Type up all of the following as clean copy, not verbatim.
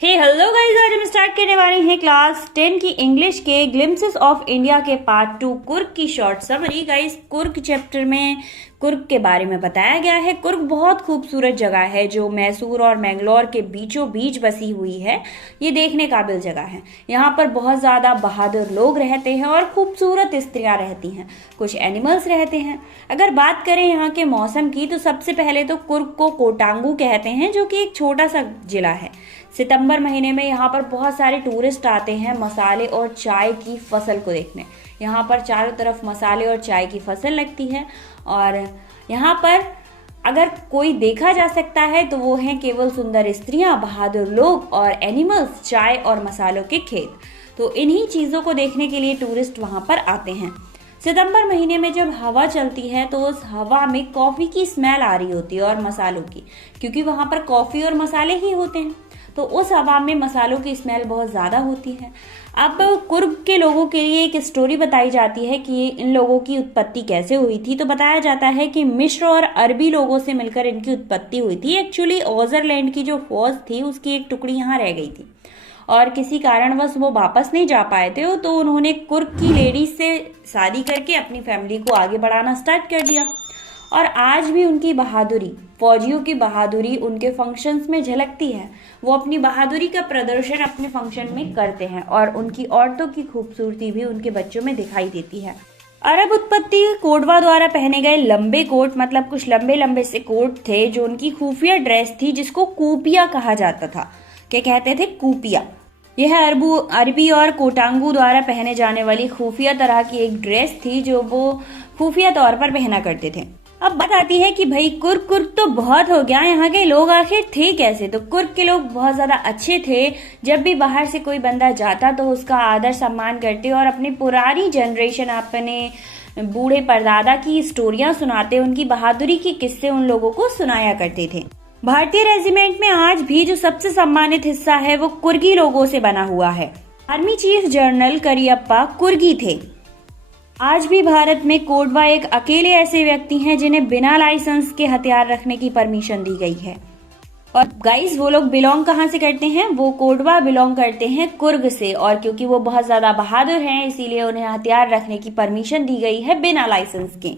Hello guys, आज हम start करने वाले हैं क्लास 10 की इंग्लिश के ग्लिम्पसेस ऑफ इंडिया के पार्ट 2 कुर्ग की short summary. Guys, Coorg chapter में कुर्ग के बारे में बताया गया है। कुर्ग बहुत खूबसूरत जगह है जो मैसूर और मैंगलोर के बीचों बीच बसी हुई है। ये देखने काबिल जगह है। यहाँ पर बहुत ज़्यादा बहादुर लोग रहते हैं और खूबसूरत स्त्रियाँ रहती हैं। कुछ एनिमल्स रहते हैं। अगर बात करें यहाँ के मौसम की तो सबसे पहले तो कुर्ग को कोटांगू कहते हैं, जो कि एक छोटा सा जिला है। सितंबर महीने में यहाँ पर बहुत सारे टूरिस्ट आते हैं मसाले और चाय की फसल को देखने। यहाँ पर चारों तरफ मसाले और चाय की फसल लगती है और यहाँ पर अगर कोई देखा जा सकता है तो वो हैं केवल सुंदर स्त्रियां, बहादुर लोग और एनिमल्स, चाय और मसालों के खेत। तो इन्हीं चीज़ों को देखने के लिए टूरिस्ट वहाँ पर आते हैं। सितंबर महीने में जब हवा चलती है तो उस हवा में कॉफ़ी की स्मेल आ रही होती है और मसालों की, क्योंकि वहाँ पर कॉफ़ी और मसाले ही होते हैं। तो उस हवा में मसालों की स्मेल बहुत ज़्यादा होती है। अब कुर्ग के लोगों के लिए एक स्टोरी बताई जाती है कि इन लोगों की उत्पत्ति कैसे हुई थी। तो बताया जाता है कि मिस्र और अरबी लोगों से मिलकर इनकी उत्पत्ति हुई थी। एक्चुअली ओजरलैंड की जो फौज थी उसकी एक टुकड़ी यहाँ रह गई थी और किसी कारणवश वो वापस नहीं जा पाए थे, तो उन्होंने कुर्ग की लेडीज से शादी करके अपनी फैमिली को आगे बढ़ाना स्टार्ट कर दिया। और आज भी उनकी बहादुरी, फौजियों की बहादुरी उनके फंक्शंस में झलकती है। वो अपनी बहादुरी का प्रदर्शन अपने फंक्शन में करते हैं और उनकी औरतों की खूबसूरती भी उनके बच्चों में दिखाई देती है। अरब उत्पत्ति कोटवा द्वारा पहने गए लंबे कोट, मतलब कुछ लंबे लंबे से कोट थे जो उनकी खुफिया ड्रेस थी, जिसको कूपिया कहा जाता था। क्या कहते थे? कूपिया। यह अरबी और कोटांगू द्वारा पहने जाने वाली खुफिया तरह की एक ड्रेस थी जो वो खुफिया तौर पर पहना करते थे। अब बात आती है कि भाई कुर्ग तो बहुत हो गया, यहाँ के लोग आखिर थे कैसे? तो कुर्ग के लोग बहुत ज्यादा अच्छे थे। जब भी बाहर से कोई बंदा जाता तो उसका आदर सम्मान करते और अपनी पुरानी जनरेशन, अपने बूढ़े परदादा की स्टोरियां सुनाते, उनकी बहादुरी के किस्से उन लोगों को सुनाया करते थे। भारतीय रेजिमेंट में आज भी जो सबसे सम्मानित हिस्सा है वो कुर्गी लोगों से बना हुआ है। आर्मी चीफ जनरल करियप्पा कुर्गी थे। आज भी भारत में कोटवा एक अकेले ऐसे व्यक्ति हैं जिन्हें बिना लाइसेंस के हथियार रखने की परमिशन दी गई है। और गाइस, वो लोग बिलोंग कहाँ से करते हैं? वो कोटवा बिलोंग करते हैं कुर्ग से, और क्योंकि वो बहुत ज्यादा बहादुर हैं इसीलिए उन्हें हथियार रखने की परमिशन दी गई है बिना लाइसेंस के।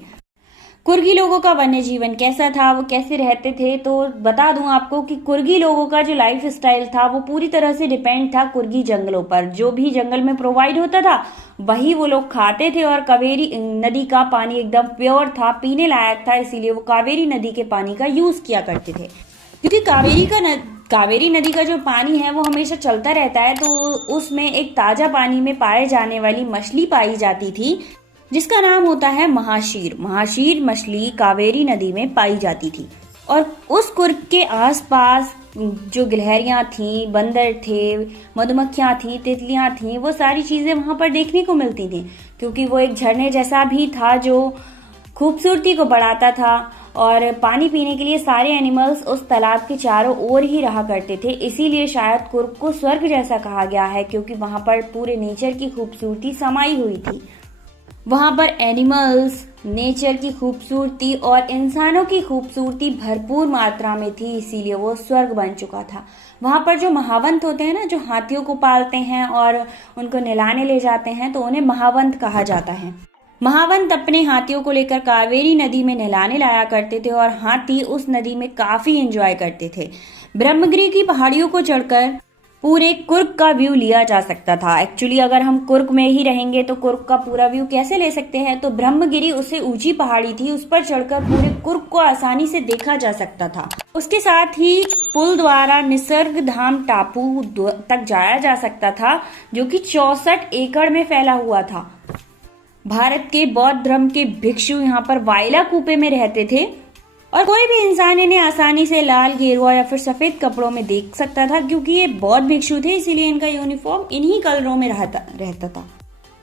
कुर्गी लोगों का वन्य जीवन कैसा था, वो कैसे रहते थे? तो बता दूं आपको कि कुर्गी लोगों का जो लाइफ स्टाइल था वो पूरी तरह से डिपेंड था कुर्गी जंगलों पर। जो भी जंगल में प्रोवाइड होता था वही वो लोग खाते थे। और कावेरी नदी का पानी एकदम प्योर था, पीने लायक था, इसीलिए वो कावेरी नदी के पानी का यूज किया करते थे। क्योंकि कावेरी नदी का जो पानी है वो हमेशा चलता रहता है, तो उसमें एक ताजा पानी में पाए जाने वाली मछली पाई जाती थी जिसका नाम होता है महाशीर। महाशीर मछली कावेरी नदी में पाई जाती थी। और उस कुर्ग के आसपास जो गिलहरियां थी, बंदर थे, मधुमक्खियां थी, तितलियां थी, वो सारी चीजें वहां पर देखने को मिलती थी। क्योंकि वो एक झरने जैसा भी था जो खूबसूरती को बढ़ाता था और पानी पीने के लिए सारे एनिमल्स उस तालाब के चारों ओर ही रहा करते थे। इसीलिए शायद कुर्ग को स्वर्ग जैसा कहा गया है, क्योंकि वहां पर पूरे नेचर की खूबसूरती समाई हुई थी। वहां पर एनिमल्स, नेचर की खूबसूरती और इंसानों की खूबसूरती भरपूर मात्रा में थी, इसीलिए वो स्वर्ग बन चुका था। वहां पर जो महावंत होते हैं ना, जो हाथियों को पालते हैं और उनको नहलाने ले जाते हैं, तो उन्हें महावंत कहा जाता है। महावंत अपने हाथियों को लेकर कावेरी नदी में नहलाने लाया करते थे और हाथी उस नदी में काफी एंजॉय करते थे। ब्रह्मगिरी की पहाड़ियों को चढ़कर पूरे कुर्ग का व्यू लिया जा सकता था। एक्चुअली अगर हम कुर्ग में ही रहेंगे तो कुर्ग का पूरा व्यू कैसे ले सकते हैं? तो ब्रह्मगिरी उससे ऊंची पहाड़ी थी, उस पर चढ़कर पूरे कुर्ग को आसानी से देखा जा सकता था। उसके साथ ही पुल द्वारा निसर्ग धाम टापू तक जाया जा सकता था, जो कि 64 एकड़ में फैला हुआ था। भारत के बौद्ध धर्म के भिक्षु यहाँ पर वाइला कूपे में रहते थे और कोई भी इंसान इन्हें आसानी से लाल, गेरुआ या फिर सफेद कपड़ों में देख सकता था, क्योंकि ये बौद्ध भिक्षु थे, इसीलिए इनका यूनिफॉर्म इन्हीं कलरों में रहता था।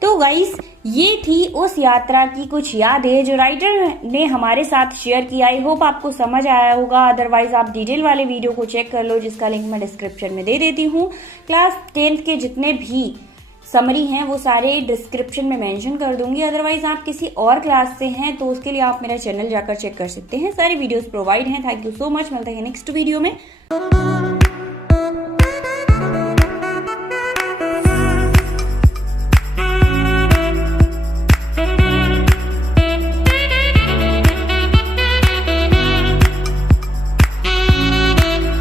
तो गाइस, ये थी उस यात्रा की कुछ यादें जो राइटर ने हमारे साथ शेयर किया। आई होप आपको समझ आया होगा। अदरवाइज आप डिटेल वाले वीडियो को चेक कर लो, जिसका लिंक मैं डिस्क्रिप्शन में दे देती हूँ। क्लास 10 के जितने भी समरी हैं वो सारे डिस्क्रिप्शन में मेंशन कर दूंगी। अदरवाइज आप किसी और क्लास से हैं तो उसके लिए आप मेरा चैनल जाकर चेक कर सकते हैं। सारे वीडियोस प्रोवाइड हैं। Thank you so much. मिलते हैं नेक्स्ट वीडियो में।